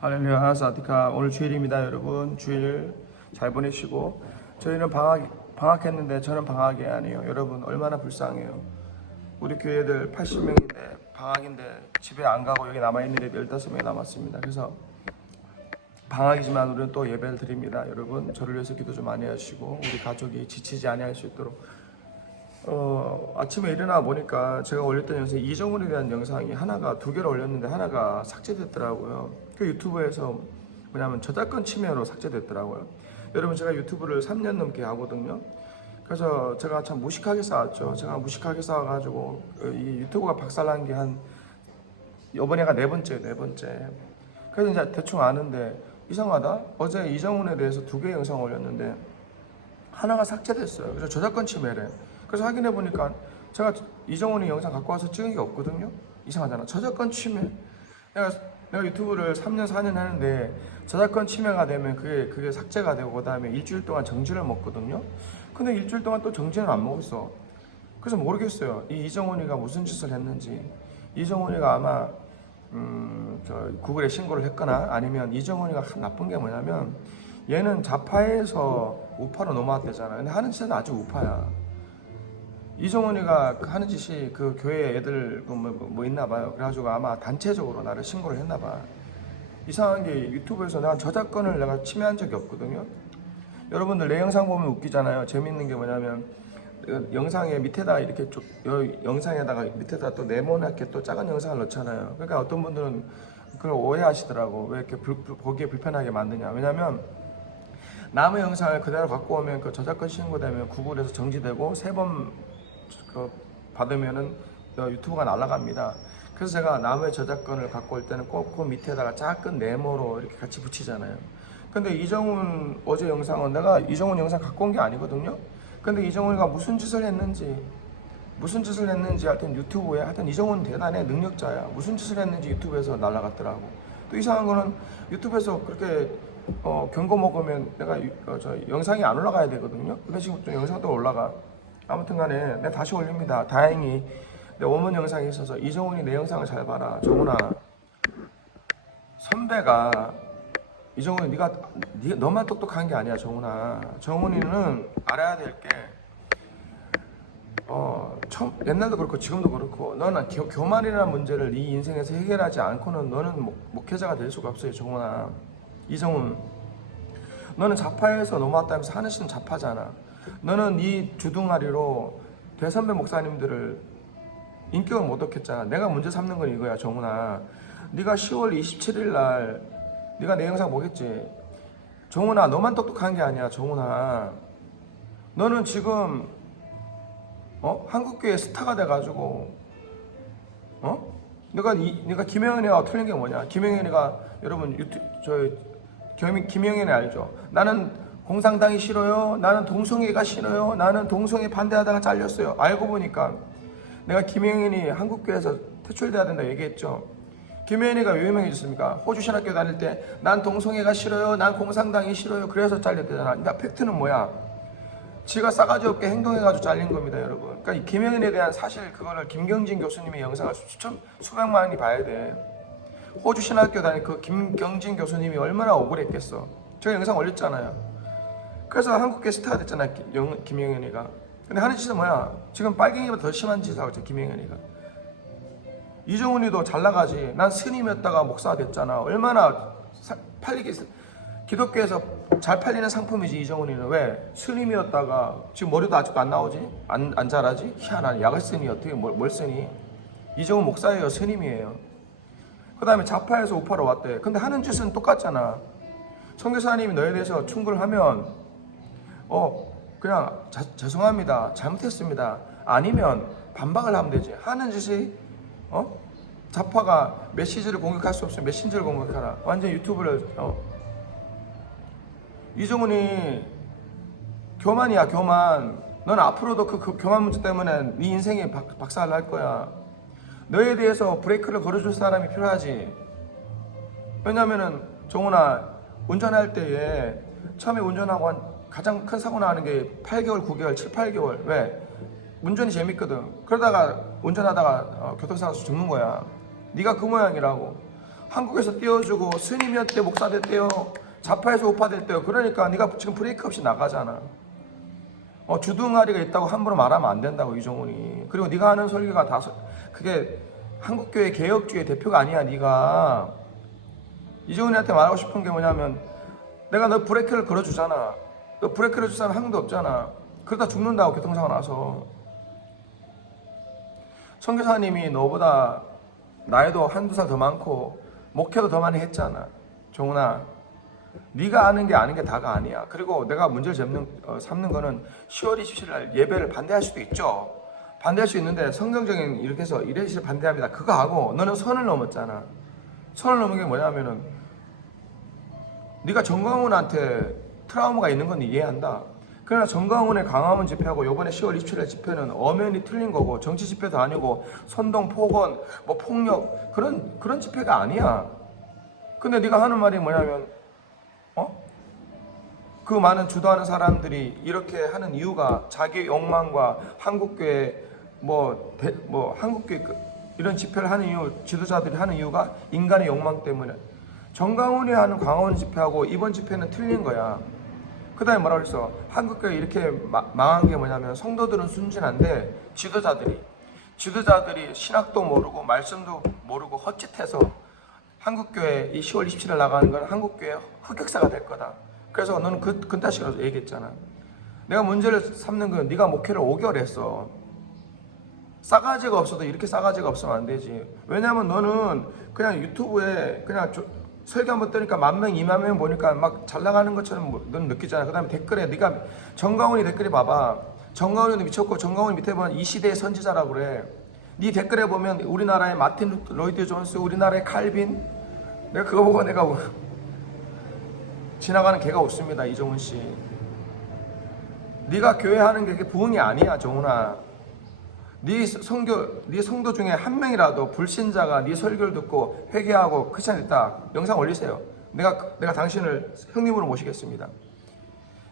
할렐루야 사디카. 오늘 주일입니다. 여러분 주일 잘 보내시고, 저희는 방학했는데 저는 방학이 아니에요. 여러분 얼마나 불쌍해요. 우리 교회들 80명인데 방학인데 집에 안 가고 여기 남아있는 애 15명이 남았습니다. 그래서 방학이지만 우리는 또 예배를 드립니다. 여러분 저를 위해서 기도 좀 많이 하시고 우리 가족이 지치지 아니할 수 있도록. 아침에 일어나 보니까 제가 올렸던 영상, 이정훈에 대한 영상이 하나가 2개를 올렸는데 하나가 삭제됐더라고요. 그 유튜브에서 뭐냐면 저작권 침해로 삭제됐더라고요. 여러분 제가 유튜브를 3년 넘게 하거든요. 그래서 제가 참 무식하게 싸웠죠. 제가 무식하게 싸워가지고 이 유튜브가 박살난 게 한 이번에가 네 번째. 그래서 이제 대충 아는데 이상하다. 어제 이정훈에 대해서 2개 영상 올렸는데 하나가 삭제됐어요. 그래서 저작권 침해래. 그래서 확인해 보니까 제가 이정훈이 영상 갖고 와서 찍은 게 없거든요. 이상하잖아. 저작권 침해. 내가 유튜브를 3년 4년 하는데 저작권 침해가 되면 그게 삭제가 되고 그다음에 일주일 동안 정지를 먹거든요. 근데 일주일 동안 또 정지는 안 먹었어. 그래서 모르겠어요. 이 이정훈이가 무슨 짓을 했는지. 이정훈이가 아마 구글에 신고를 했거나 아니면 이정훈이가 나쁜 게 뭐냐면 얘는 좌파에서 우파로 넘어왔대잖아. 근데 하는 짓은 아주 우파야. 이정훈이가 하는 짓이 그 교회 애들 뭐 있나 봐요. 그래가지고 아마 단체적으로 나를 신고를 했나 봐. 이상한 게 유튜브에서 내가 저작권을 내가 침해한 적이 없거든요. 여러분들 내 영상 보면 웃기잖아요. 재밌는 게 뭐냐면 영상에 밑에다가 이렇게 영상에다가 밑에다 또 네모나게 또 작은 영상을 넣잖아요. 그러니까 어떤 분들은 그걸 오해하시더라고. 왜 이렇게 보기에 불편하게 만드냐. 왜냐면 남의 영상을 그대로 갖고 오면 그 저작권 신고되면 구글에서 정지되고 3번 받으면은 유튜브가 날아갑니다. 그래서 제가 남의 저작권을 갖고 올 때는 꼭 그 밑에다가 작은 네모로 이렇게 같이 붙이잖아요. 근데 이정훈 어제 영상은 내가 이정훈 영상 갖고 온 게 아니거든요. 근데 이정훈이가 무슨 짓을 했는지 하여튼 유튜브에 하여튼 이정훈 대단해. 능력자야. 무슨 짓을 했는지 유튜브에서 날아갔더라고. 또 이상한 거는 유튜브에서 그렇게 경고 먹으면 내가 영상이 안 올라가야 되거든요. 근데 지금 또 영상도 올라가. 아무튼 간에 내가 다시 올립니다. 다행히 내 원문 영상이 있어서 이정훈이 내 영상을 잘 봐라. 정훈아, 선배가 이정훈이 너만 똑똑한 게 아니야. 정훈이는 알아야 될 게 옛날도 그렇고 지금도 그렇고 너는 교만이라는 문제를 네 인생에서 해결하지 않고는 너는 목회자가 될 수가 없어요. 정훈아, 이정훈, 너는 좌파에서 넘어왔다면서 하는 짓은 좌파잖아. 너는 네 주둥아리로 대선배 목사님들을 인격을 못 얻겠잖아. 내가 문제 삼는 건 이거야. 정훈아, 네가 10월 27일 날 네가 내 영상 보겠지. 정훈아, 너만 똑똑한 게 아니야. 정훈아, 너는 지금 한국교회 스타가 돼가지고 네가 김영현이가 틀린 게 뭐냐. 김영현이가 여러분 김영현이 알죠? 나는 공산당이 싫어요. 나는 동성애가 싫어요. 나는 동성애 반대하다가 잘렸어요. 알고 보니까 내가 김영현이 한국교회에서 퇴출돼야 된다 얘기했죠. 김영현이가 왜 유명해졌습니까? 호주 신학교 다닐 때 난 동성애가 싫어요. 난 공산당이 싫어요. 그래서 잘렸대잖아. 그러니까 팩트는 뭐야? 지가 싸가지 없게 행동해가지고 잘린 겁니다, 여러분. 그러니까 이 김영현에 대한 사실 그거를 김경진 교수님의 영상을 수백만이 봐야 돼. 호주 신학교 다닐 그 김경진 교수님이 얼마나 억울했겠어. 제가 영상 올렸잖아요. 그래서 한국계 스타가 됐잖아, 김영현이가. 근데 하는 짓은 뭐야? 지금 빨갱이보다 더 심한 짓을 하고 있죠, 김영현이가. 이정훈이도 잘 나가지. 난 스님이었다가 목사가 됐잖아. 얼마나 기독교에서 잘 팔리는 상품이지. 이정훈이는 왜? 스님이었다가 지금 머리도 아직도 안 나오지? 안 자라지? 희한하네. 약을 쓰니 어떻게 뭘 쓰니? 이정훈 목사예요, 스님이에요. 그 다음에 좌파에서 우파로 왔대. 근데 하는 짓은 똑같잖아. 선교사님이 너에 대해서 충고를 하면 그냥 죄송합니다, 잘못했습니다, 아니면 반박을 하면 되지. 하는 짓이 좌파가 메시지를 공격할 수 없으면 메신저를 공격하라. 완전 유튜브를 이정훈이 교만이야, 교만. 넌 앞으로도 그 교만 문제 때문에 네 인생이 박살 날 거야. 너에 대해서 브레이크를 걸어줄 사람이 필요하지. 왜냐면은 정훈아, 운전할 때에 처음에 운전하고 가장 큰 사고 나는 게 8개월, 9개월, 7, 8개월. 왜? 운전이 재밌거든. 그러다가 운전하다가 교통사고에서 죽는 거야. 네가 그 모양이라고. 한국에서 띄워주고 스님이었대, 목사 됐대요, 좌파에서 우파 됐대요. 그러니까 네가 지금 브레이크 없이 나가잖아. 주둥아리가 있다고 함부로 말하면 안 된다고, 이종훈이. 그리고 네가 하는 설교가 다 그게 한국교회 개혁주의 대표가 아니야. 네가 이종훈이한테 말하고 싶은 게 뭐냐면, 내가 너 브레이크를 걸어주잖아. 너 브레이크를 줄 사람 한 명도 없잖아. 그러다 죽는다고, 교통사고 나서. 선교사님이 너보다 나이도 한두 살 더 많고 목회도 더 많이 했잖아. 종훈아, 네가 아는 게 다가 아니야. 그리고 내가 문제를 삼는 거는 10월 27일 날 예배를 반대할 수도 있죠. 반대할 수 있는데 성경적인 이렇게 해서 이래시 반대합니다, 그거 하고 너는 선을 넘었잖아. 선을 넘은 게 뭐냐면은, 네가 정광훈한테 트라우마가 있는 건 이해한다. 그러나 정광훈의 강화문 집회하고 요번에 10월 27일 집회는 엄연히 틀린 거고, 정치 집회도 아니고 선동, 폭언, 뭐 폭력, 그런 집회가 아니야. 근데 네가 하는 말이 뭐냐면, 그 많은 주도하는 사람들이 이렇게 하는 이유가 자기 욕망과 한국교회 한국교회 이런 집회를 하는 이유, 지도자들이 하는 이유가 인간의 욕망 때문에. 정강훈이 하는 강화문 집회하고 이번 집회는 틀린 거야. 그 다음에 뭐라고 했어? 한국교회 이렇게 망한 게 뭐냐면, 성도들은 순진한데 지도자들이 신학도 모르고 말씀도 모르고 헛짓해서 한국교회 이 10월 27일 나가는 건 한국교회 흑역사가 될 거다. 그래서 너는 근타식으로 얘기했잖아. 내가 문제를 삼는 건, 네가 목회를 5개월 했어. 싸가지가 없어도 이렇게 싸가지가 없으면 안 되지. 왜냐면 너는 그냥 유튜브에 그냥 설교 한번 뜨니까 10,000명, 20,000명 보니까 막 잘 나가는 것처럼 넌 느끼잖아. 그 다음에 댓글에 네가 정광훈이 댓글에 봐봐. 정광훈이 미쳤고, 정광훈이 밑에 보면 이 시대의 선지자라고 그래. 네 댓글에 보면 우리나라의 마틴 로이드 존스, 우리나라의 칼빈, 내가 그거 보고 내가 지나가는 개가 웃습니다, 이종훈 씨. 네가 교회 하는 게 부흥이 아니야, 정훈아. 네 성도 중에 한 명이라도 불신자가 네 설교를 듣고 회개하고 크리스찬 됐다, 영상 올리세요. 내가 당신을 형님으로 모시겠습니다.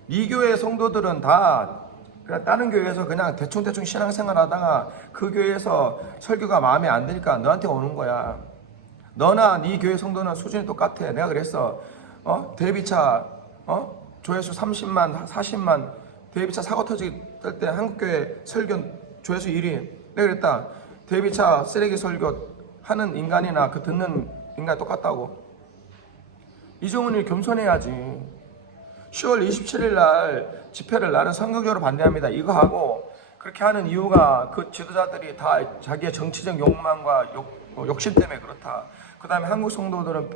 네 교회 성도들은 다 그냥 다른 교회에서 그냥 대충 신앙생활 하다가 그 교회에서 설교가 마음에 안 드니까 너한테 오는 거야. 너나 네 교회 성도는 수준이 똑같아. 내가 그랬어. 대비차 조회수 30만, 40만, 대비차 사고 터지기 뜰 때 한국교회 설교 조회수 1위. 내가 그랬다. 대비차 쓰레기 설교 하는 인간이나 그 듣는 인간이 똑같다고. 이종훈이 겸손해야지. 10월 27일 날 집회를 나는 성경적으로 반대합니다, 이거 하고, 그렇게 하는 이유가 그 지도자들이 다 자기의 정치적 욕망과 욕심 때문에 그렇다. 그 다음에 한국 성도들은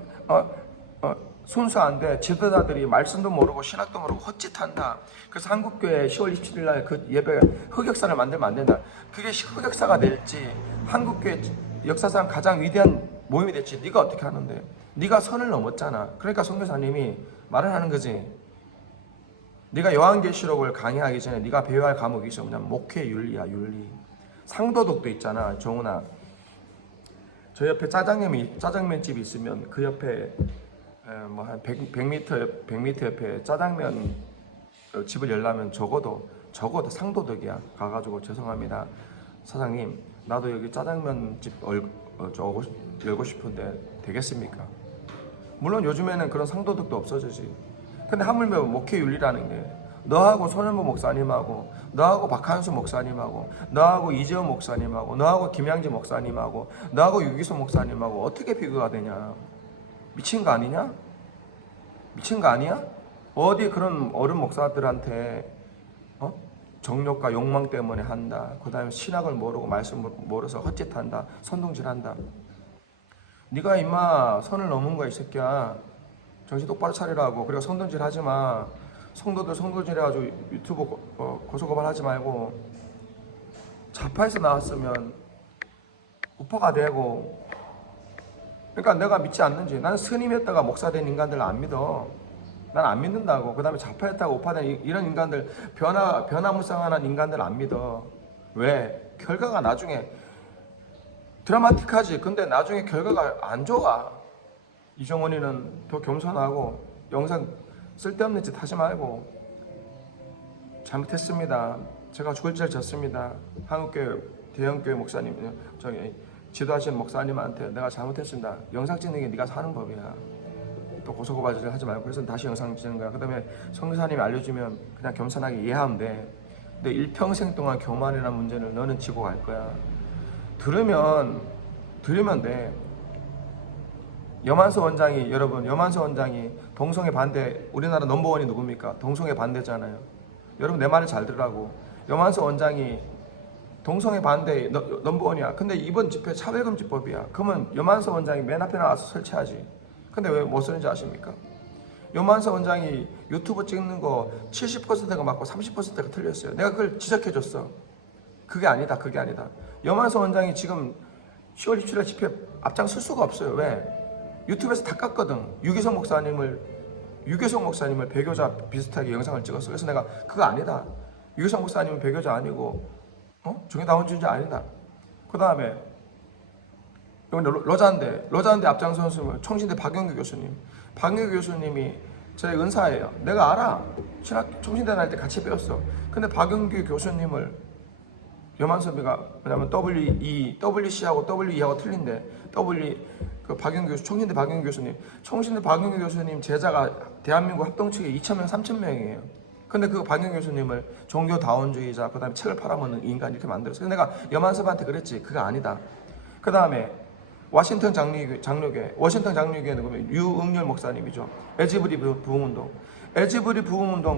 순수한데 지도자들이 말씀도 모르고 신학도 모르고 헛짓한다. 그래서 한국교회 10월 27일 날 그 예배 흑역사를 만들면 안 된다. 그게 흑역사가 될지, 한국교회 역사상 가장 위대한 모임이 될지 네가 어떻게 하는데? 네가 선을 넘었잖아. 그러니까 선교사님이 말을 하는 거지. 네가 요한계시록을 강의하기 전에 네가 배워야 할 과목이 있어. 뭐냐면 목회 윤리야, 윤리. 상도덕도 있잖아, 정훈아. 저 옆에 짜장면집이 있으면 그 옆에 한 100m 옆에 짜장면 집을 열려면 적어도 상도덕이야. 가가지고 죄송합니다, 사장님, 나도 여기 짜장면집 열고 싶은데 되겠습니까? 물론 요즘에는 그런 상도덕도 없어지지. 근데 하물며 목회윤리라는 게, 너하고 손현보 목사님하고, 너하고 박한수 목사님하고, 너하고 이재원 목사님하고, 너하고 김양지 목사님하고, 너하고 유기소 목사님하고 어떻게 비교가 되냐? 미친 거 아니냐? 미친 거 아니야? 어디 그런 어른 목사들한테 정욕과 욕망 때문에 한다. 그 다음에 신학을 모르고 말씀을 모르서 헛짓한다, 선동질한다. 네가 임마 선을 넘은 거야, 이 새끼야. 정신 똑바로 차리라고. 그리고 선동질 하지 마. 성도들 선동질 해가지고 유튜브 고소고발 하지 말고. 좌파에서 나왔으면 우파가 되고. 그러니까 내가 믿지 않는지, 나는 스님이었다가 목사 된 인간들 안 믿어. 난 안 믿는다고. 그 다음에 좌파였다가 우파된 이런 인간들, 변화무쌍한 인간들 안 믿어. 왜? 결과가 나중에 드라마틱하지. 근데 나중에 결과가 안 좋아. 이종원이는 더 겸손하고 영상 쓸데없는 짓 하지 말고. 잘못했습니다. 제가 죽을 죄를 졌습니다. 한국교회 대형교회 목사님, 지도하시는 목사님한테 내가 잘못했습니다. 영상 찍는 게 네가 사는 법이야. 또 고소고발을 하지 말고 그래서 다시 영상 찍는 거야. 그 다음에 성교사님이 알려주면 그냥 겸손하게 이해하면 돼. 근데 일평생 동안 교만이라는 문제를 너는 지고 갈 거야. 들으면 돼. 여만서 원장이, 여러분, 여만서 원장이 동성애 반대, 우리나라 넘버원이 누굽니까? 동성애 반대잖아요. 여러분 내 말을 잘 들으라고. 여만서 원장이 동성애 반대 넘버원이야. 근데 이번 집회 차별금지법이야. 그러면 여만서 원장이 맨 앞에 나와서 설치하지. 근데 왜 못 쓰는지 아십니까? 여만서 원장이 유튜브 찍는 거 70%가 맞고 30%가 틀렸어요. 내가 그걸 지적해줬어. 그게 아니다. 여만서 원장이 지금 10월 27일 집회 앞장설 수가 없어요. 왜? 유튜브에서 다 깠거든. 유기성 목사님을 배교자 비슷하게 영상을 찍었어. 그래서 내가 그거 아니다. 유기성 목사님은 배교자 아니고 종교다원주의자 아니다. 그 다음에 이건 로자인데 앞장서는 총신대 박영규 교수님. 박영규 교수님이 제 은사예요. 내가 알아. 총신대 다닐 때 같이 배웠어. 근데 박영규 교수님을 여만섭이가 왜냐면 WC하고 WE하고 틀린데 총신대 박영규 교수님 제자가 대한민국 합동측에 2,000명, 3,000명이에요. 근데 그 박영규 교수님을 종교다원주의자, 그 다음에 책을 팔아먹는 인간 이렇게 만들었어요. 그래서 내가 여만섭한테 그랬지. 그거 아니다. 그 다음에 워싱턴 장로교회 누구면 유응렬 목사님이죠. 에지브리 부흥운동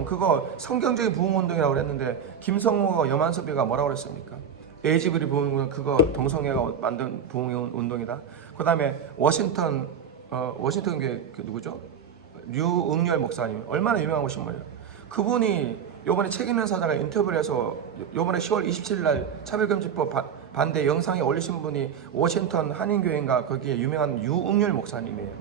그거 성경적인 부흥운동이라고 그랬는데 김성모가 여만섭이가 뭐라고 그랬습니까? 에지브리 부흥운동 그거 동성애가 만든 부흥운동이다. 그 다음에 워싱턴 교회 누구죠? 유응렬 목사님 얼마나 유명하신 분이에요. 그분이 요번에 책 읽는 사자가 인터뷰를 해서 요번에 10월 27일 날 차별금지법 반대 영상에 올리신 분이 워싱턴 한인교회인가 거기에 유명한 유응렬 목사님이에요.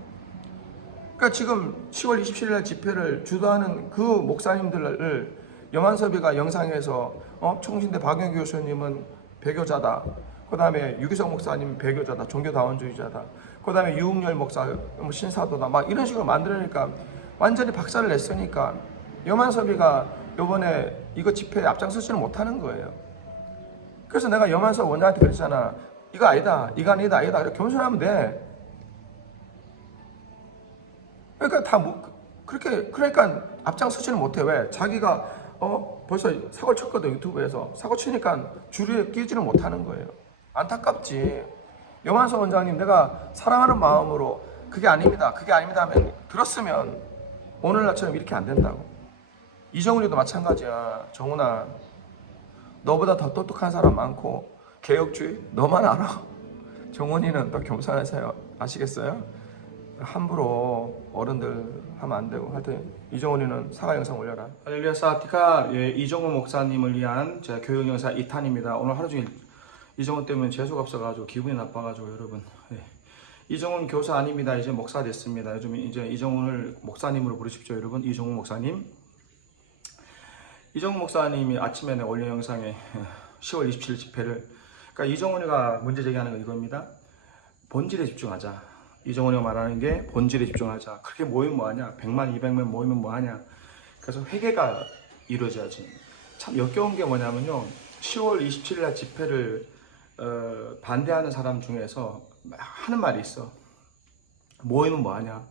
그러니까 지금 10월 27일 날 집회를 주도하는 그 목사님들을 여만섭이가 영상에서 총신대 박영규 교수님은 배교자다. 그 다음에 유기성 목사님 배교자다. 종교다원주의자다. 그 다음에 유응렬 목사 신사도다. 막 이런 식으로 만들으니까 완전히 박살을 냈으니까 여만섭이가 요번에 이거 집회에 앞장서지는 못하는 거예요. 그래서 내가 여만섭 원장한테 그랬잖아. 이거 아니다. 이거 아니다. 이렇게 겸손하면 돼. 그러니까 앞장서지는 못해. 왜? 자기가 벌써 사고를 쳤거든. 유튜브에서 사고 치니까 주류에 끼지는 못하는 거예요. 안타깝지. 여만섭 원장님 내가 사랑하는 마음으로 그게 아닙니다 하면 들었으면 오늘날처럼 이렇게 안 된다고. 이정훈이도 마찬가지야. 정훈아, 너보다 더 똑똑한 사람 많고 개혁주의 너만 알아. 정훈이는 또 겸손하세요. 아시겠어요? 함부로 어른들 하면 안 되고. 하여튼 이정훈이는 사과 영상 올려라. 할렐루야 사티카. 이정훈 목사님을 위한 제 교육 영상 2탄입니다. 오늘 하루 종일 이정훈 때문에 재수가 없어가지고 기분이 나빠가지고 여러분. 이정훈 교사 아닙니다. 이제 목사 됐습니다. 요즘 이제 이정훈을 목사님으로 부르십시오. 여러분. 이정훈 목사님. 이정훈 목사님이 아침에 올린 영상에 10월 27일 집회를, 그러니까 이정훈이가 문제 제기하는 건 이겁니다. 본질에 집중하자. 이정훈이가 말하는 게 본질에 집중하자. 그렇게 모이면 뭐하냐? 100만, 200만 모이면 뭐하냐? 그래서 회개가 이루어져야지. 참 역겨운 게 뭐냐면요. 10월 27일 날 집회를 반대하는 사람 중에서 하는 말이 있어. 모이면 뭐하냐?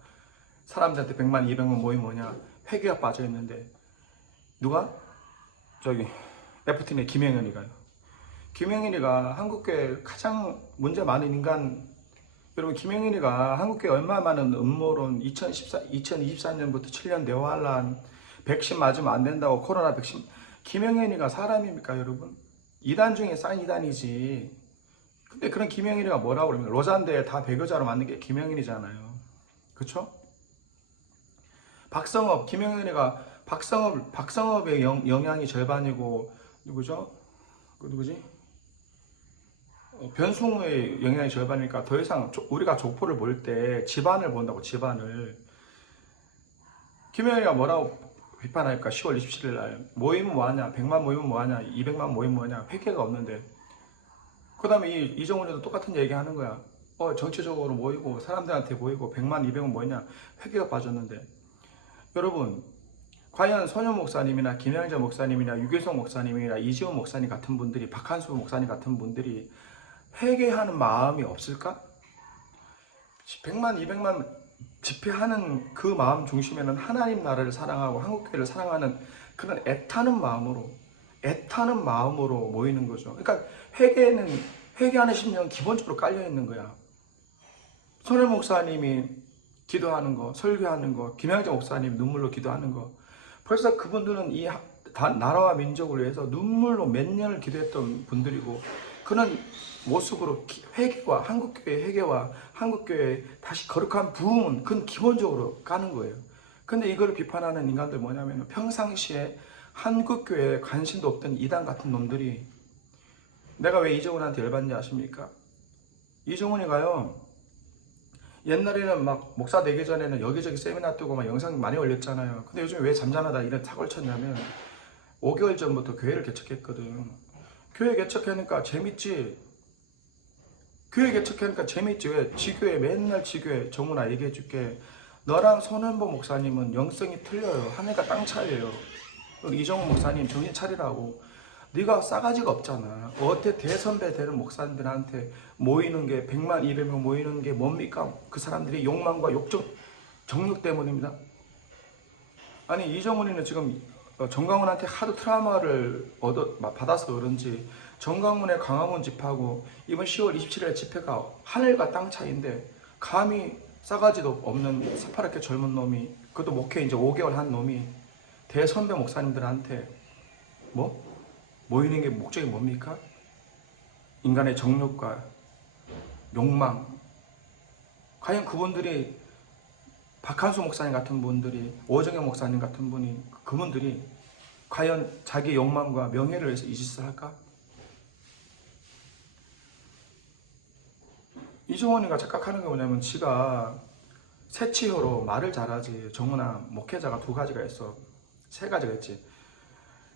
사람들한테 100만, 200만 모이면 뭐냐? 회개가 빠져있는데 누가? 저기 FTN의 김영현이가요. 김영현이가 한국교회 가장 문제 많은 인간. 여러분, 김영현이가 한국교회 얼마나 많은 음모론, 2024년부터 7년 내환란, 백신 맞으면 안 된다고, 코로나 백신. 김영현이가 사람입니까 여러분? 이단 중에 싼 이단이지. 근데 그런 김영현이가 뭐라고 그러면 로잔대 다 배교자로 만든 게 김영현이잖아요. 그쵸? 박성업, 김영현이가 박성업의 영향이 절반이고, 누구죠? 누구지? 변승우의 영향이 절반이니까 더 이상 우리가 족보를 볼 때 집안을 본다고. 집안을. 김영현이가 뭐라고 비판할까? 10월 27일 날 모이면 뭐하냐? 100만 모이면 뭐하냐? 200만 모이면 뭐하냐? 회개가 없는데. 그 다음에 이정훈이도 똑같은 얘기 하는 거야. 정치적으로 모이고 사람들한테 모이고 100만 200만 모이냐? 회개가 빠졌는데. 여러분, 과연 손현 목사님이나 김양자 목사님이나 유계성 목사님이나 이지훈 목사님 같은 분들이, 박한수 목사님 같은 분들이 회개하는 마음이 없을까? 100만, 200만 집회하는 그 마음 중심에는 하나님 나라를 사랑하고 한국교회를 사랑하는 그런 애타는 마음으로 모이는 거죠. 그러니까 회개하는 심령은 기본적으로 깔려 있는 거야. 손해 목사님이 기도하는 거, 설교하는 거, 김양정 목사님 눈물로 기도하는 거, 벌써 그분들은 이 나라와 민족을 위해서 눈물로 몇 년을 기도했던 분들이고, 그런 모습으로 한국교회 회개와 한국교회 다시 거룩한 부흥은 그건 기본적으로 가는 거예요. 근데 이거를 비판하는 인간들 뭐냐면, 평상시에 한국교회에 관심도 없던 이단 같은 놈들이, 내가 왜 이정훈한테 열받는지 아십니까? 이정훈이가요, 옛날에는 막 목사 되기 전에는 여기저기 세미나 뜨고 막 영상 많이 올렸잖아요. 근데 요즘 왜 잠잠하다 이런 사고를 쳤냐면, 5개월 전부터 교회를 개척했거든. 교회 개척하니까 재밌지. 왜? 지교회, 맨날 지교회. 정훈아 얘기해줄게. 너랑 손은보 목사님은 영성이 틀려요. 하늘과 땅 차이예요. 이정훈 목사님 정신 차리라고. 네가 싸가지가 없잖아. 어때 대선배 되는 목사님들한테 모이는 게 100만, 200명 모이는 게 뭡니까? 그 사람들이 욕망과 정욕 때문입니다. 아니, 이정훈이는 지금 정강훈한테 하도 트라우마를 받아서 그런지 정강훈의 광화문 집하고 이번 10월 27일 집회가 하늘과 땅 차이인데, 감히 싸가지도 없는 새파랗게 젊은 놈이, 그것도 목회 이제 5개월 한 놈이 대선배 목사님들한테 모이는 게 목적이 뭡니까? 인간의 정욕과 욕망. 과연 그분들이, 박한수 목사님 같은 분들이, 오정현 목사님 같은 그분들이 과연 자기 욕망과 명예를 위해서 이 짓을 할까? 이종원이가 착각하는 게 뭐냐면, 지가 새치효로 말을 잘하지. 정훈아, 목회자가 2가지가 있어. 3가지가 있지.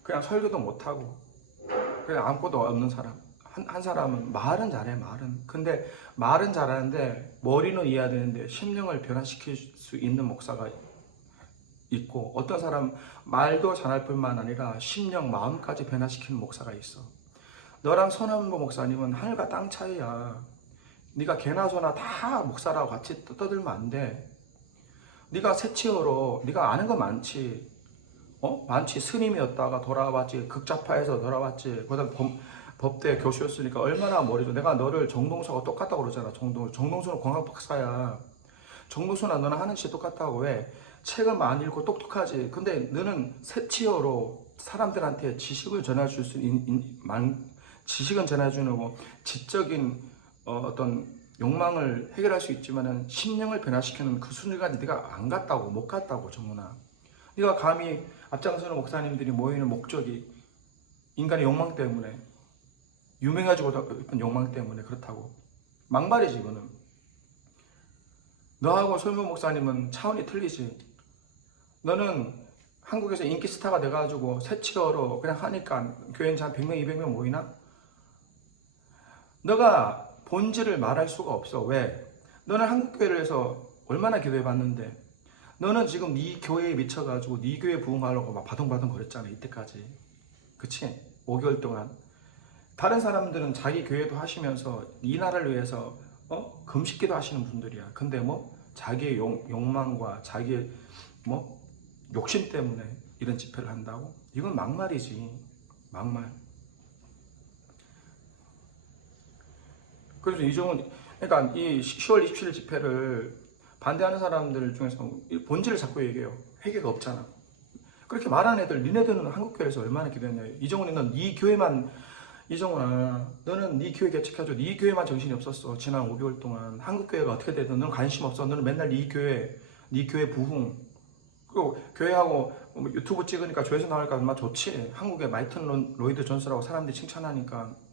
그냥 설교도 못하고 그냥 아무것도 없는 사람. 한 사람은 말은 잘해, 말은. 근데 말은 잘하는데 머리는 이해해야 되는데 심령을 변화시킬 수 있는 목사가 있고, 어떤 사람 말도 잘할 뿐만 아니라 심령, 마음까지 변화시키는 목사가 있어. 너랑 손한보 목사님은 하늘과 땅 차이야. 네가 개나 소나 다 목사라고 같이 떠들면 안 돼. 네가 새치어로 네가 아는 거 많지. 많지. 스님이었다가 돌아왔지. 극좌파에서 돌아왔지. 그다음 법대 교수였으니까 얼마나 머리도. 내가 너를 정동수하고 똑같다고 그러잖아. 정동수는 공학 박사야. 정동수나 너는 하는 짓이 똑같다고. 왜? 책을 많이 읽고 똑똑하지. 근데 너는 새치어로 사람들한테 지식을 전해줄 수 지식은 전해주는 거, 지적인 어떤 욕망을 해결할 수 있지만은 심령을 변화시키는 그 순간까지 네가 안 갔다고, 못 갔다고. 정문아, 네가 감히 앞장서는 목사님들이 모이는 목적이 인간의 욕망 때문에, 유명해지고 싶은 욕망 때문에 그렇다고. 막말이지 이거는. 너하고 솔무 목사님은 차원이 틀리지. 너는 한국에서 인기 스타가 돼가지고 새치어로 그냥 하니까 교회 한 100명, 200명 모이나? 너가 본질을 말할 수가 없어. 왜? 너는 한국교회를 해서 얼마나 기도해봤는데, 너는 지금 네 교회에 미쳐가지고 네 교회 부흥하려고 막 바둥바둥 거렸잖아, 이때까지. 그치? 5개월 동안. 다른 사람들은 자기 교회도 하시면서 이 나라를 위해서 금식기도 하시는 분들이야. 근데 자기의 욕망과 자기의 욕심 때문에 이런 집회를 한다고? 이건 막말이지. 막말. 그래서 그러니까 이 10월 27일 집회를 반대하는 사람들 중에서 본질을 자꾸 얘기해요. 회개가 없잖아. 그렇게 말하는 애들, 니네들은 한국교회에서 얼마나 기도했냐. 이정훈이 넌 네 교회만, 이정훈아, 너는 네 교회 개척해줘. 네 교회만 정신이 없었어. 지난 5개월 동안. 한국교회가 어떻게 되든 너는 관심 없어. 너는 맨날 네 교회 부흥. 그리고 교회하고 유튜브 찍으니까 조회수 나오니까 얼마나 좋지. 한국의 마이튼 로이드 존스라고 사람들이 칭찬하니까.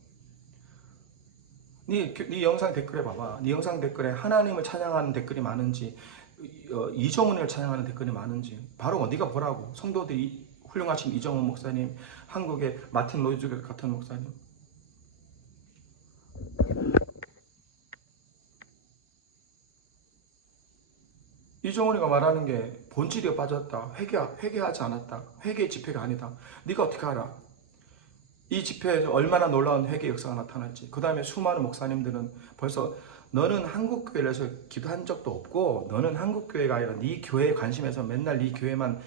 네 영상 댓글에 봐봐. 네 영상 댓글에 하나님을 찬양하는 댓글이 많은지, 이정훈을 찬양하는 댓글이 많은지 바로 네가 보라고. 성도들이 훌륭하신 이정훈 목사님, 한국의 마틴 로이드 같은 목사님. 이정훈이가 말하는 게 본질이 빠졌다. 회개하지 않았다. 회개의 집회가 아니다. 네가 어떻게 알아? 이 집회에서 얼마나 놀라운 회개 역사가 나타날지. 그 다음에 수많은 목사님들은 벌써 너는 한국교회에서 기도한 적도 없고 너는 한국교회가 아니라 네 교회에 관심해서 맨날 네 교회만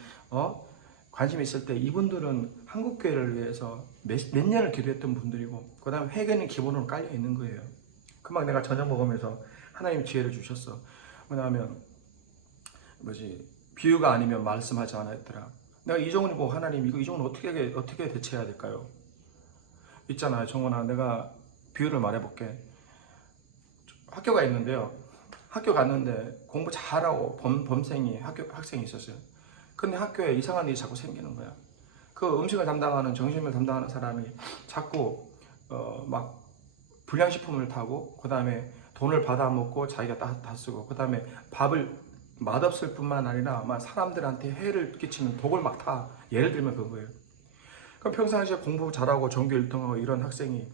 관심 있을 때 이분들은 한국교회를 위해서 몇 년을 기도했던 분들이고 그 다음에 회개는 기본으로 깔려 있는 거예요. 금방 내가 저녁 먹으면서 하나님 지혜를 주셨어. 뭐냐면 비유가 아니면 말씀하지 않았더라. 내가 이정훈이 보고 하나님 이정훈 어떻게 대처해야 될까요? 있잖아요. 정훈아, 내가 비유를 말해볼게. 학교가 있는데요. 학교 갔는데 공부 잘하고 범생이 학생이 있었어요. 근데 학교에 이상한 일이 자꾸 생기는 거야. 그 음식을 담당하는 정신을 담당하는 사람이 자꾸 막 불량식품을 타고 그 다음에 돈을 받아 먹고 자기가 다 쓰고 그 다음에 밥을 맛없을 뿐만 아니라 막 사람들한테 해를 끼치는 독을 막 타. 예를 들면 그거예요. 그럼 평상시에 공부 잘하고 전교 1등하고 이런 학생이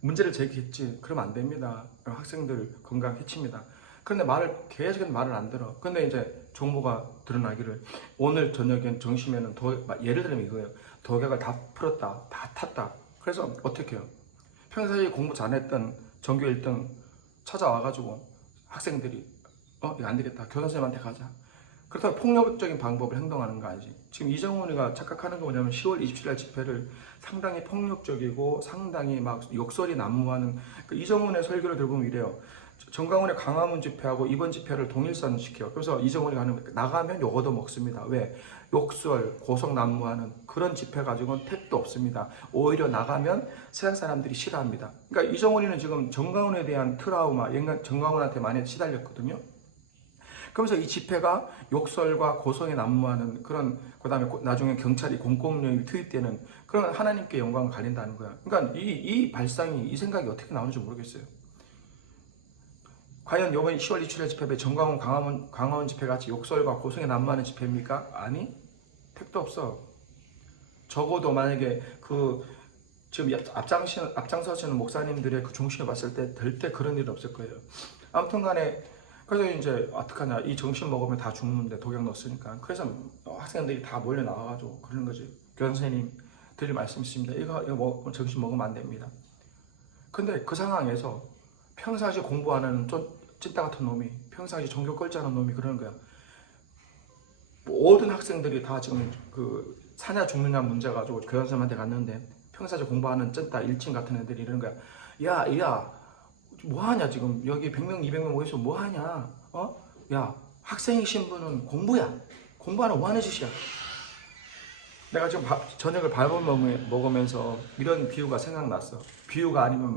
문제를 제기했지. 그러면 안 됩니다. 학생들 건강 해칩니다. 그런데 계속 말을 안 들어. 근데 이제 정보가 드러나기를 오늘 저녁엔 점심에는 예를 들면 이거예요. 독약을 다 풀었다. 다 탔다. 그래서 어떻게 해요? 평상시에 공부 잘했던 전교 1등 찾아와가지고 학생들이 이거 안 되겠다. 교사 선생님한테 가자. 그렇다고 폭력적인 방법을 행동하는 거 아니지. 지금 이정훈이가 착각하는 게 뭐냐면 10월 27일 집회를 상당히 폭력적이고 상당히 막 욕설이 난무하는 이정훈의 설교를 들어보면 이래요. 정강훈의 광화문 집회하고 이번 집회를 동일선시켜. 그래서 이정훈이 나가면 욕 얻어먹습니다. 왜? 욕설, 고성 난무하는 그런 집회 가지고는 택도 없습니다. 오히려 나가면 세상 사람들이 싫어합니다. 그러니까 이정훈이는 지금 정강훈에 대한 트라우마, 정강훈한테 많이 시달렸거든요. 그러면서 이 집회가 욕설과 고성에 난무하는 그런, 그 다음에 나중에 경찰이 공권력이 투입되는 그런 하나님께 영광을 가린다는 거야. 그러니까 이 발상이, 이 생각이 어떻게 나오는지 모르겠어요. 과연 이번 10월 27일 집회 정광훈 광화문 집회 같이 욕설과 고성에 난무하는 집회입니까? 아니, 택도 없어. 적어도 만약에 지금 앞장서시는 목사님들의 그 정신을 봤을 때 절대 그런 일 없을 거예요. 아무튼간에 그래서 이제 어떡하냐, 이 정신 먹으면 다 죽는데 독약 넣었으니까. 그래서 학생들이 다 몰려 나와가지고 그러는 거지. 교장 선생님 드릴 말씀 있습니다. 이거 정신 먹으면 안 됩니다. 근데 그 상황에서 평상시 공부하는 찐따 같은 놈이, 평상시 종교 껄자는 놈이 그러는 거야. 모든 학생들이 다 지금 사냐 죽느냐 문제 가지고 교장 선생님한테 갔는데 평상시 공부하는 찐따 일진 같은 애들이 이러는 거야. 야, 뭐하냐 지금 여기 100명 200명 모여서 뭐하냐. 야, 학생의 신분은 공부야. 공부하는 뭐하는 짓이야. 내가 지금 저녁을 밥을 먹으면서 이런 비유가 생각났어. 비유가 아니면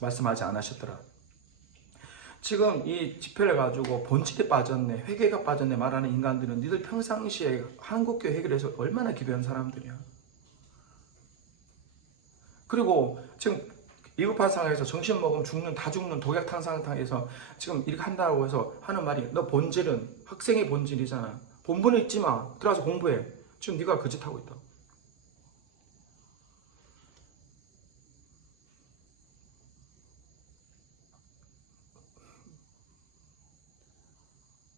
말씀하지 않으셨더라. 지금 이 집회를 가지고 본질에 빠졌네, 회개가 빠졌네 말하는 인간들은 니들 평상시에 한국교회 해결해서 얼마나 기도한 사람들이야. 그리고 지금 위급한 상황에서 정신 먹으면 다 죽는 독약탕 상황에서 지금 이렇게 한다고 해서 하는 말이, 너 본질은 학생의 본질이잖아. 본분을 잊지 마. 들어가서 공부해. 지금 네가 그 짓 하고 있다.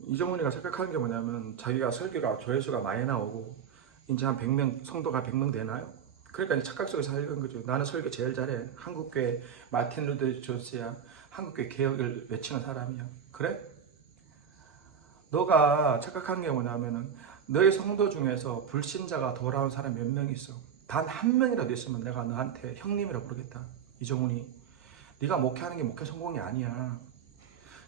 이정훈이가 착각하는 게 뭐냐면 자기가 설교가 조회수가 많이 나오고 이제 한 100명, 성도가 100명 되나요? 그러니까 이제 착각 속에서 살는 거죠. 나는 설교 제일 잘해. 한국교회 마틴 루터 존스야. 한국교회 개혁을 외치는 사람이야. 그래? 너가 착각한 게 뭐냐면은 너의 성도 중에서 불신자가 돌아온 사람 몇 명 있어. 단 한 명이라도 있으면 내가 너한테 형님이라고 부르겠다. 이정훈이. 네가 목회하는 게 목회 성공이 아니야.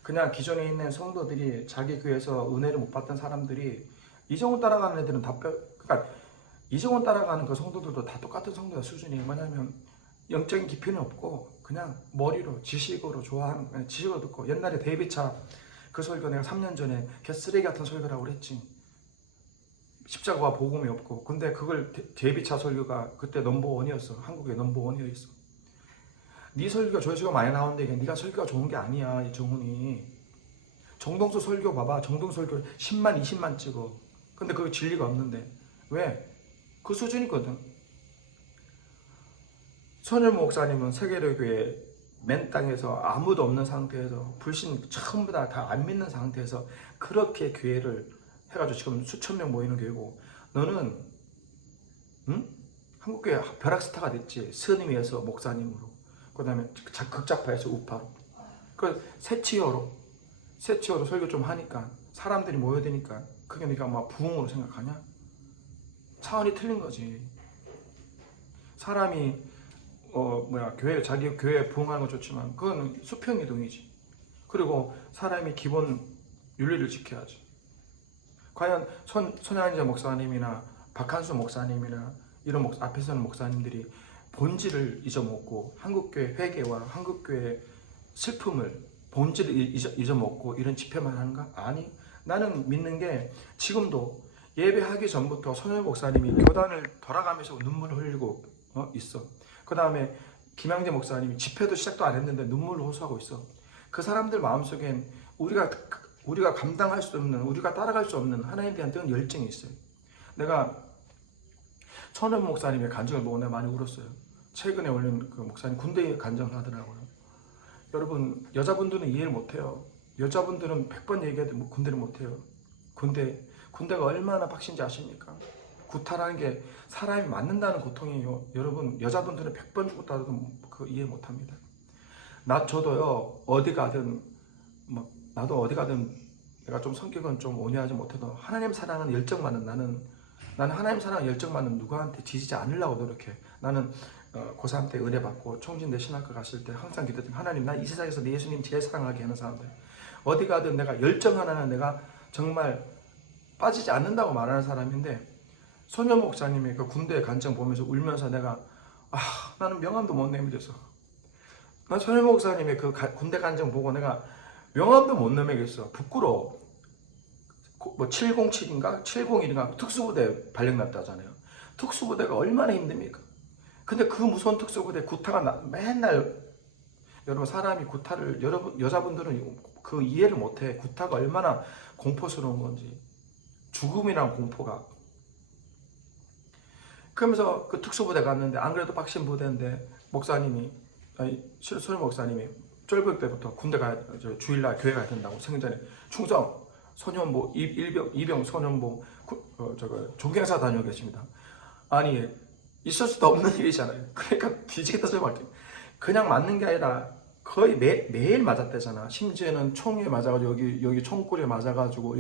그냥 기존에 있는 성도들이 자기 교회에서 은혜를 못 받던 사람들이 이정훈 따라가는 애들은 그러니까 이정훈 따라가는 그 성도들도 다 똑같은 성도의 수준이 뭐냐면 영적인 깊이는 없고 그냥 머리로 지식으로 좋아하는, 지식으로 듣고. 옛날에 데이비차 그 설교 내가 3년 전에 개쓰레기 같은 설교라고 그랬지. 십자가와 복음이 없고. 근데 그걸 데이비차 설교가 그때 넘버원이었어. 한국의 넘버원이었어. 네 설교가 조회수가 많이 나오는데 이게 네가 설교가 좋은 게 아니야. 이정훈이 정동수 설교 봐봐. 정동수 설교 10만 20만 찍어. 근데 그거 진리가 없는데 왜? 그 수준이거든. 손율 목사님은 세계로교회 맨 땅에서 아무도 없는 상태에서 불신 전부 다 안 믿는 상태에서 그렇게 교회를 해가지고 지금 수천 명 모이는 교회고, 너는 한국교회 벼락스타가 됐지. 스님에서 목사님으로, 그 다음에 극작파에서 우파로, 그 세치어로 설교 좀 하니까 사람들이 모여드니까 그게 네가 막 부흥으로 생각하냐? 차원이 틀린 거지. 사람이 자기 교회 부흥하는 건 좋지만 그건 수평이동이지. 그리고 사람이 기본 윤리를 지켜야지. 과연 손양재 목사님이나 박한수 목사님이나 이런 앞에 서는 목사님들이 본질을 잊어먹고 한국교회 회개와 한국교회 슬픔을 본질을 잊어먹고 이런 집회만 하는가? 아니, 나는 믿는 게 지금도 예배하기 전부터 손영 목사님이 교단을 돌아가면서 눈물을 흘리고 있어. 그 다음에 김양재 목사님이 집회도 시작도 안 했는데 눈물을 호소하고 있어. 그 사람들 마음속엔 우리가 감당할 수 없는, 우리가 따라갈 수 없는 하나님에 대한 뜨거운 열정이 있어요. 내가 손영 목사님의 간증을 보고 내가 많이 울었어요. 최근에 올린 그 목사님 군대 간증을 하더라고요. 여러분, 여자분들은 이해를 못해요. 여자분들은 100번 얘기해도 군대를 못해요. 군대가 얼마나 빡신지 아십니까? 구타라는 게 사람이 맞는다는 고통이에요. 여러분, 여자분들은 100번 죽었다 해도 그 이해 못합니다. 저도요, 어디 가든 나도 어디 가든 내가 좀 성격은 좀 온유하지 못해도 하나님 사랑은 열정 많은 나는 하나님 사랑 열정 많은 누구한테 지지지 않으려고 노력해. 나는 고3 때 은혜 받고 총진대 신학과 갔을 때 항상 기도했던 하나님, 난 이 세상에서 내 예수님 제일 사랑하게 하는 사람들, 어디 가든 내가 열정 하나는 내가 정말 빠지지 않는다고 말하는 사람인데, 소년 목사님의 그 군대 간증 보면서 울면서 내가 나는 명함도 못 내밀었어. 난 소년 목사님의 그 군대 간증 보고 내가 명함도 못 내밀겠어. 부끄러워. 707인가 701인가 특수부대 발령났다잖아요. 특수부대가 얼마나 힘듭니까? 근데 그 무서운 특수부대 구타가 맨날, 여러분, 사람이 구타를, 여자분들은 그 이해를 못해. 구타가 얼마나 공포스러운 건지, 죽음이란 공포가. 그러면서 그 특수부대 갔는데, 안 그래도 빡신 부대인데 소년 목사님이 쫄병 때부터 주일날 교회 가야 된다고 생전에 충성 소년보 이병 소년보 종경사 다녀오 계십니다. 아니, 있을 수도 없는 일이잖아요. 그러니까 뒤지겠다 소리 그냥 맞는 게 아니라 거의 매일 맞았대잖아. 심지어는 총에 맞아가지고 여기 총구리에 맞아가지고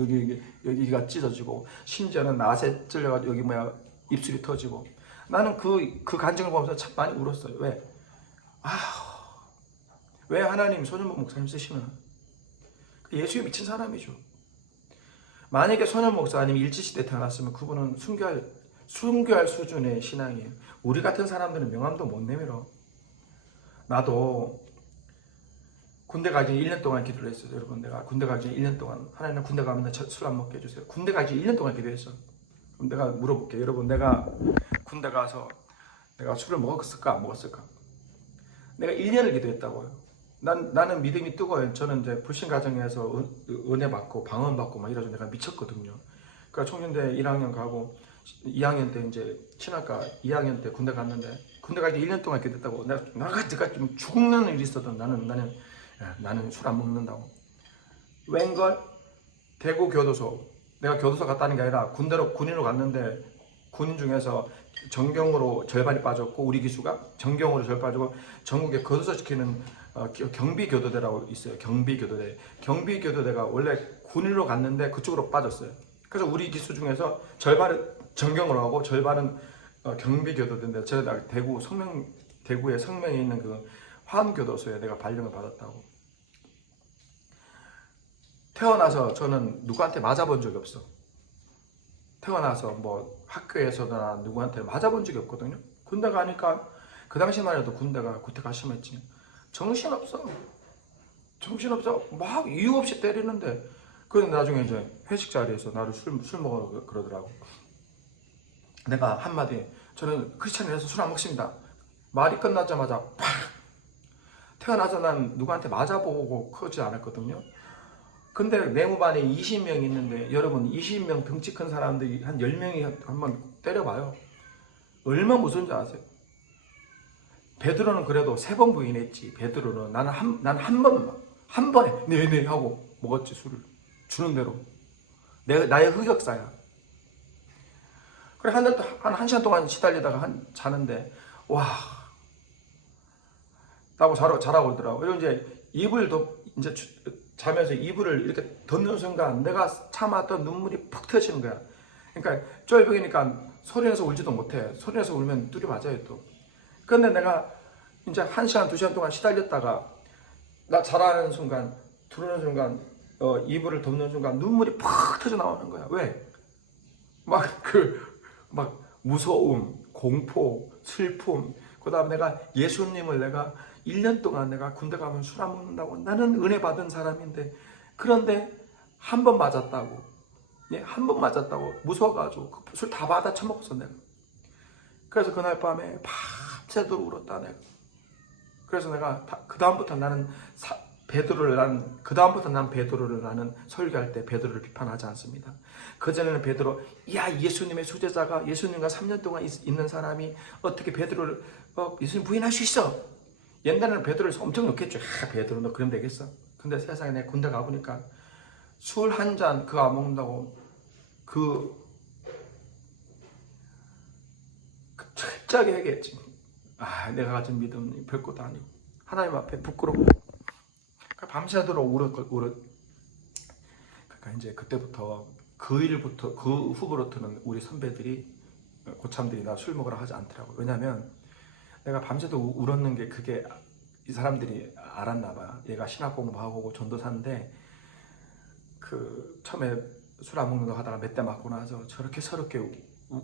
여기가 찢어지고, 심지어는 낫에 찔려가지고 여기 입술이 터지고. 나는 그 간증을 보면서 참 많이 울었어요. 왜 하나님 소년보 목사님 쓰시면 예수에 미친 사람이죠. 만약에 소년 목사님이 일제시대에 태어났으면 그분은 순교할 수준의 신앙이에요. 우리 같은 사람들은 명함도 못 내밀어. 나도 군대 가기 1년 동안 기도를 했어요. 여러분, 내가 군대 가기 1년 동안 하나님, 군대 가면 술 안 먹게 해주세요. 군대 가기 1년 동안 기도했어. 그럼 내가 물어볼게요. 여러분, 내가 군대 가서 내가 술을 먹었을까 안 먹었을까? 내가 1년을 기도했다고요. 나는 믿음이 뜨거워요. 저는 이제 불신 가정에서 은혜 받고 방언 받고 막 이러서 내가 미쳤거든요. 그러니까 총연대 1학년 가고 2학년 때 이제 신학과 2학년 때 군대 갔는데, 군대 가기 1년 동안 기도했다고. 내가 좀 죽는 일이 있어도 나는 술 안 먹는다고. 웬걸 대구 교도소, 내가 교도소 갔다는 게 아니라 군인으로 갔는데, 군인 중에서 정경으로 절반이 빠졌고, 우리 기수가 정경으로 절반 빠지고, 전국에 교도소 지키는 경비교도대라고 있어요. 경비교도대가 원래 군인으로 갔는데 그쪽으로 빠졌어요. 그래서 우리 기수 중에서 절반은 정경으로 하고 절반은 경비교도대인데, 제가 대구에 성명에 있는 그 화암교도소에 내가 발령을 받았다고. 태어나서 저는 누구한테 맞아본 적이 없어. 태어나서 학교에서나 누구한테 맞아본 적이 없거든요. 군대 가니까 그 당시만 해도 구태가 심했지. 정신없어. 막 이유 없이 때리는데, 그런데 나중에 이제 회식 자리에서 나를 술 먹으러 그러더라고. 내가 한마디, 저는 크리스찬이라서 술 안 먹습니다. 말이 끝나자마자 팍! 태어나서 난 누구한테 맞아보고 크지 않았거든요. 근데 내무반에 20명이 있는데, 여러분, 20명 덩치 큰 사람들이 한 10명이 한번 때려봐요. 얼마나 무서운지 아세요? 베드로는 그래도 3번 부인했지. 베드로는 나는 한 번에 네네 하고 먹었지. 술을 주는 대로. 나의 흑역사야. 그래 한 시간 동안 시달리다가 자는데 와 라고 자라고 그러더라고. 그리고 이제 이제 자면서 이불을 이렇게 덮는 순간 내가 참았던 눈물이 푹 터지는 거야. 그러니까 쫄병이니까 소리내서 울지도 못해. 소리내서 울면 뚜리 맞아요 또. 근데 내가 이제 1시간 2시간 동안 시달렸다가 나 자라는 순간 들어오는 순간 이불을 덮는 순간 눈물이 푹 터져 나오는 거야. 왜? 막 무서움, 공포, 슬픔. 그 다음에 내가 예수님을 내가 1년 동안 내가 군대 가면 술 안 먹는다고 나는 은혜 받은 사람인데 그런데 한 번 맞았다고. 예, 한 번 맞았다고 무서워가지고 술 다 받아 처먹었어 내가. 그래서 그날 밤에 밤새도록 울었다 내가. 그래서 내가 그 다음부터 나는 베드로를 나는 설교할 때 베드로를 비판하지 않습니다. 그전에는 베드로, 야 예수님의 수제자가 예수님과 3년 동안 있는 사람이 어떻게 베드로를 예수님 부인할 수 있어? 옛날에는 베드로를 엄청 욕했죠. 베드로 너 그럼 되겠어? 근데 세상에 내가 군대 가보니까 술 한 잔 그거 안 먹는다고 철저하게 얘기했지. 내가 가진 믿음이 별것도 아니고 하나님 앞에 부끄럽고 밤새도록 그러니까 이제 그때부터 그 후부터는 우리 선배들이 고참들이 나 술 먹으라 하지 않더라고. 왜냐면 내가 밤새도 울었는 게 그게 이 사람들이 알았나 봐. 얘가 신학 공부하고 전도사인데 처음에 술 안 먹는 거 하다가 몇 대 맞고 나서 저렇게 서럽게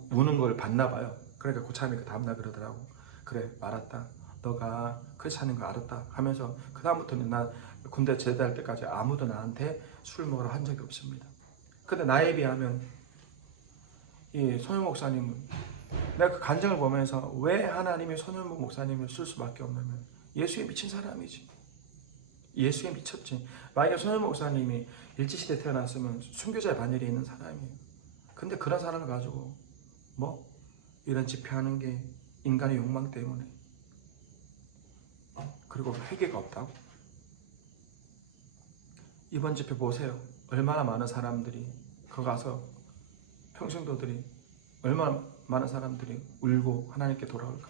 우는 걸 봤나 봐요. 그러니까 고참이 그 다음날 그러더라고. 그래 알았다. 너가 그렇지 않은 거 알았다 하면서 그 다음부터는 나 군대 제대할 때까지 아무도 나한테 술 먹으라 한 적이 없습니다. 근데 나에 비하면 이 손윤 목사님은 내가 그 간증을 보면서 왜 하나님이 손윤 목사님을 쓸 수밖에 없냐면 예수에 미친 사람이지. 예수에 미쳤지. 만약에 손윤 목사님이 일제시대에 태어났으면 순교자의 반열에 있는 사람이에요. 근데 그런 사람을 가지고 이런 집회하는 게 인간의 욕망 때문에 그리고 회개가 없다고. 이번 집회 보세요. 얼마나 많은 사람들이 거기 가서 평신도들이 얼마나 많은 사람들이 울고 하나님께 돌아올까.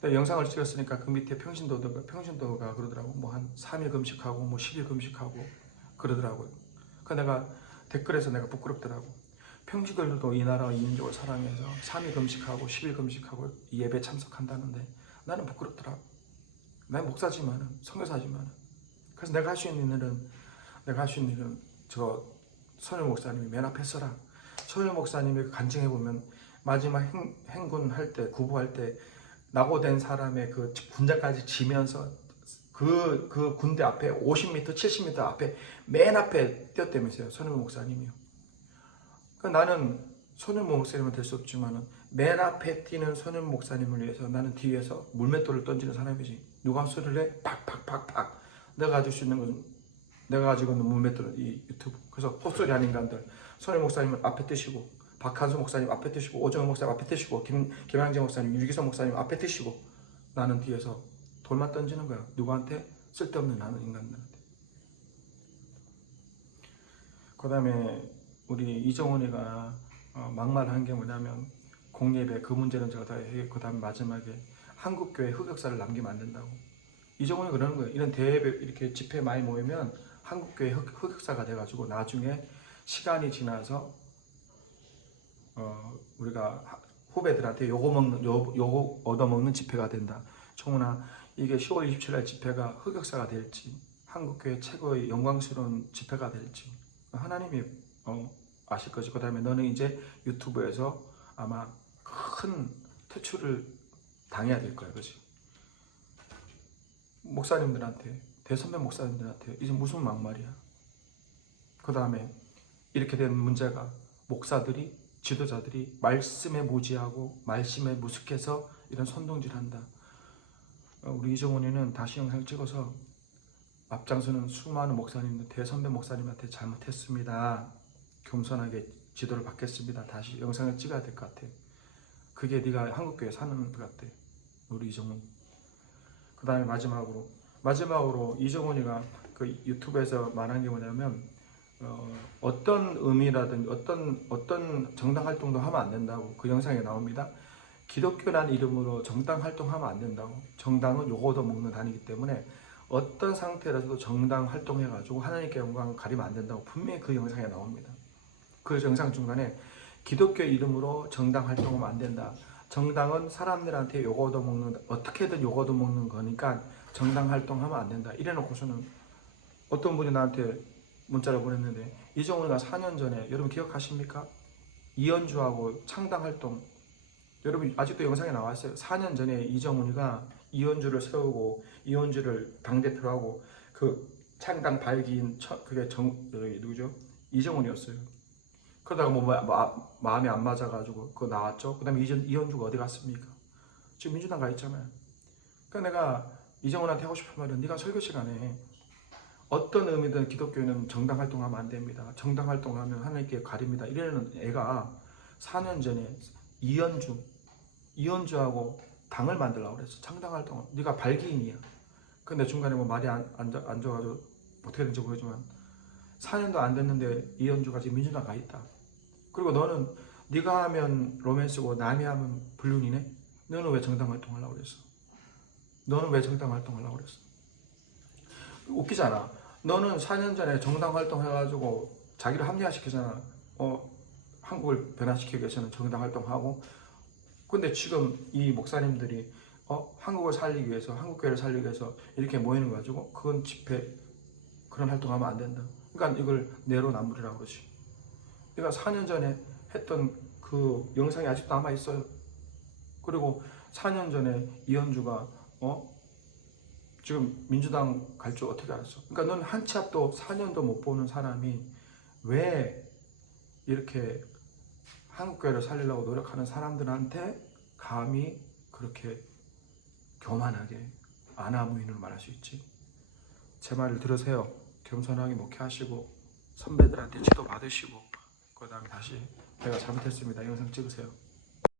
근데 영상을 찍었으니까 그 밑에 평신도가 그러더라고. 한 3일 금식하고 10일 금식하고 그러더라고요. 그 내가 댓글에서 내가 부끄럽더라고. 평신도들도 이 나라 민족을 사랑해서 3일 금식하고 10일 금식하고 예배 참석한다는데 나는 부끄럽더라고. 난 목사지만은 선교사지만은. 그래서 내가 할 수 있는 일은 저 손윤 목사님이 맨 앞에 서라. 손윤 목사님이 간증해 보면 마지막 행군할 때 구부할 때 낙오된 사람의 그 군자까지 지면서 그 군대 앞에 50m, 70m 앞에 맨 앞에 뛰었다면서요. 손윤 목사님이요. 그러니까 나는 손윤 목사님은 될 수 없지만은 맨 앞에 뛰는 손윤 목사님을 위해서 나는 뒤에서 물맷돌을 던지는 사람이지. 누가 소리를 해? 팍팍팍팍. 내가 가질 수 있는 것은 내가 가지고 있는 물맷돌은 이 유튜브. 그래서 헛소리 하는 인간들 손윤 목사님은 앞에 뜨시고 박한수 목사님 앞에 뜨시고 오정훈 목사님 앞에 뜨시고 김양재 목사님, 유기성 목사님 앞에 뜨시고 나는 뒤에서 돌만 던지는 거야. 누구한테? 쓸데없는 나는 인간들한테. 그 다음에 우리 이정훈이가 막말한 게 뭐냐면 공예배 그 문제는 제가 다 해결. 그 다음에 마지막에 한국교회 흑역사를 남기면 안 된다고. 이정훈이 그러는 거예요. 이런 대회배 이렇게 집회 많이 모이면 한국교회 흑역사가 돼가지고 나중에 시간이 지나서 우리가 후배들한테 요거 얻어먹는 집회가 된다. 청훈아, 이게 10월 27일 집회가 흑역사가 될지 한국교회 최고의 영광스러운 집회가 될지 하나님이 아실 거지. 그 다음에 너는 이제 유튜브에서 아마 큰 퇴출을 당해야 될 거야. 그치? 목사님들한테, 대선배 목사님들한테 이제 무슨 막말이야. 그 다음에 이렇게 된 문제가 목사들이, 지도자들이 말씀에 무지하고 말씀에 무식해서 이런 선동질한다. 우리 이정훈이는 다시 영상을 찍어서 앞장서는 수많은 목사님들, 대선배 목사님한테 잘못했습니다. 겸손하게 지도를 받겠습니다. 다시 영상을 찍어야 될 것 같아. 그게 네가 한국교회 사는 것 같아. 우리 이정훈. 그 다음에 마지막으로 이정훈이가 그 유튜브에서 말한 게 뭐냐면 어떤 의미라든지 어떤 정당 활동도 하면 안 된다고 그 영상에 나옵니다. 기독교라는 이름으로 정당 활동하면 안 된다고. 정당은 요거도 먹는 단위이기 때문에 어떤 상태라서도 정당 활동해가지고 하나님께 영광 가리면 안 된다고 분명히 그 영상에 나옵니다. 그 영상 중간에 기독교 이름으로 정당 활동하면 안 된다. 정당은 사람들한테 요거도 먹는, 어떻게든 요거도 먹는 거니까 정당 활동하면 안 된다. 이래놓고서는 어떤 분이 나한테 문자를 보냈는데, 이정훈이가 4년 전에, 여러분 기억하십니까? 이현주하고 창당 활동, 여러분 아직도 영상에 나왔어요. 4년 전에 이정훈이가 이현주를 세우고 이현주를 당대표로 하고 그 창당 발기인 그게 누구죠? 이정훈이었어요. 그러다가 마음이 안 맞아가지고 그거 나왔죠. 그 다음에 이현주가 어디 갔습니까? 지금 민주당 가 있잖아요. 그러니까 내가 이정훈한테 하고 싶은 말은, 네가 설교 시간에 어떤 의미든 기독교는 정당 활동하면 안 됩니다. 정당 활동하면 하나님께 가립니다. 이래는 애가 4년 전에 이현주하고 당을 만들라고 그랬어. 창당 활동. 네가 발기인이야. 근데 중간에 뭐 말이 안 좋아가지고 어떻게 된지 모르지만 4년도 안 됐는데 이현주가 지금 민주당 가 있다. 그리고 너는 네가 하면 로맨스고 남이 하면 불륜이네? 너는 왜 정당 활동하려고 그랬어? 너는 왜 정당 활동하려고 그랬어? 웃기잖아. 너는 4년 전에 정당 활동해가지고 자기를 합리화시키잖아. 한국을 변화시키기 위해서는 정당 활동하고. 근데 지금 이 목사님들이 한국을 살리기 위해서, 한국교회를 살리기 위해서 이렇게 모이는 거 가지고 그건 집회, 그런 활동하면 안 된다. 그러니까 이걸 내로남불이라고 그러지. 그러니까 4년 전에 했던 그 영상이 아직도 남아 있어요. 그리고 4년 전에 이현주가 지금 민주당 갈 줄 어떻게 알았어? 그러니까 넌 한 치 앞도 4년도 못 보는 사람이 왜 이렇게 한국교회를 살리려고 노력하는 사람들한테 감히 그렇게 교만하게 아나무인으로 말할 수 있지? 제 말을 들으세요. 겸손하게 목회하시고 선배들한테 지도 받으시고 그 다음에 다시 내가 잘못했습니다 영상 찍으세요.